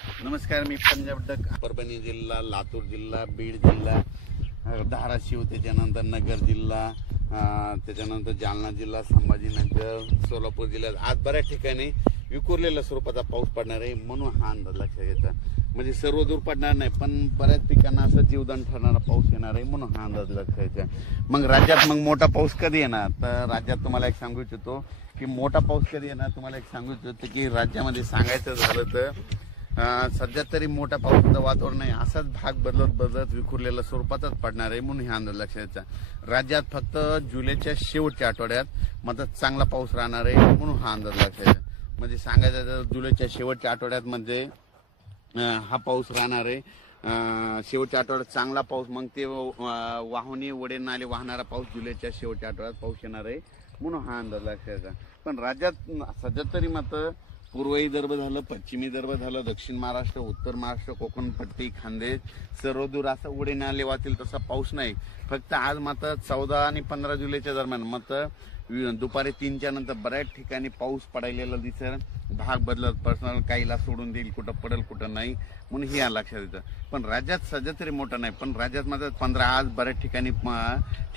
नमस्कार, मी पंजाब डक, परभणी जिल्हा, लातूर जिल्हा, बीड जिल्हा, धाराशिव, त्याच्यानंतर नगर जिल्हा, त्याच्यानंतर जालना जिल्हा, संभाजीनगर, सोलापूर जिल्ह्यात आज बऱ्याच ठिकाणी विखुरलेल्या स्वरूपाचा पाऊस पडणार आहे. म्हणून हा अंदाज लक्षात घ्यायचा. म्हणजे सर्व दूर पडणार नाही, पण बऱ्याच ठिकाणी असं जीवदान ठरणारा पाऊस येणार आहे. म्हणून हा अंदाज लक्षात घ्यायचा. मग राज्यात मोठा पाऊस कधी येणार, तर राज्यात तुम्हाला एक सांगू इच्छितो की मोठा पाऊस कधी येणार. तुम्हाला एक सांगू इच्छितो की राज्यामध्ये सांगायचं झालं तर सध्या तरी मोठा पावसाचं वातावरण नाही, असाच भाग बदलत विखुरलेल्या स्वरूपातच पडणार आहे. म्हणून हे अंदाज लक्षात घ्यायचा. राज्यात फक्त जुलैच्या शेवटच्या आठवड्यात मात्र चांगला पाऊस राहणार आहे. म्हणून हा अंदाज लक्षात घ्यायचा. म्हणजे सांगायचं तर जुलैच्या शेवटच्या आठवड्यात म्हणजे हा पाऊस राहणार आहे. शेवटच्या आठवड्यात चांगला पाऊस, मग ते वाहने वडे नाले वाहणारा पाऊस जुलैच्या शेवटच्या आठवड्यात पाऊस येणार आहे. म्हणून हा अंदाज लक्षात घ्यायचा. पण राज्यात सध्या तरी मात्र पूर्व विदर्भ झालं, पश्चिमी विदर्भ झालं, दक्षिण महाराष्ट्र, उत्तर महाराष्ट्र, कोकण पट्टी, खानदेश सर्व दूर असं उडे नाले वाहतील तसा पाऊस नाही. फक्त आज मात्र 14 आणि 15 जुलैच्या दरम्यान मात्र दुपारी 3च्या नंतर बऱ्याच ठिकाणी पाऊस पडायला दिसेल. भाग बदलत पर्सनल काहीला सोडून देईल, कुठं पडेल कुठं नाही. म्हणून हे लक्षात येतं. पण राज्यात सध्या तरी मोठं नाही, पण राज्यात मात्र 15 आज बऱ्याच ठिकाणी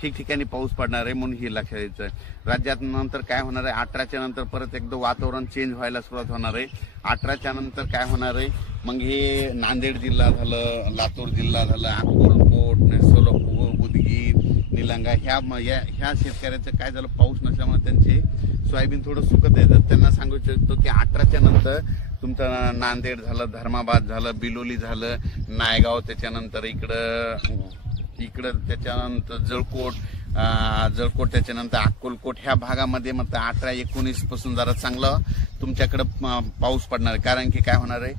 ठिकठिकाणी पाऊस पडणार आहे. म्हणून हे लक्षात यायचं. राज्यात नंतर काय होणार आहे, 18च्या नंतर परत एकदा वातावरण चेंज व्हायला सुरुवात होणार आहे. 18च्या नंतर काय होणार आहे, मग हे नांदेड जिल्हा झालं, लातूर जिल्हा झालं, अक्कलकोट, सोलापूर, उदगीर, निलंगा ह्या शेतकऱ्याचं काय झालं, पाऊस नसल्यामुळे त्यांचे सोयाबीन थोडं सुकत आहे. तर त्यांना सांगू इच्छितो की 18च्या नंतर तुमचं नांदेड झालं, धर्माबाद झालं, बिलोली झालं, नायगाव, त्याच्यानंतर इकडं त्याच्यानंतर जळकोट, त्याच्यानंतर अक्कलकोट ह्या भागामध्ये मग 18-19 पासून जरा चांगलं तुमच्याकडे पाऊस पडणार आहे. कारण की काय होणार आहे,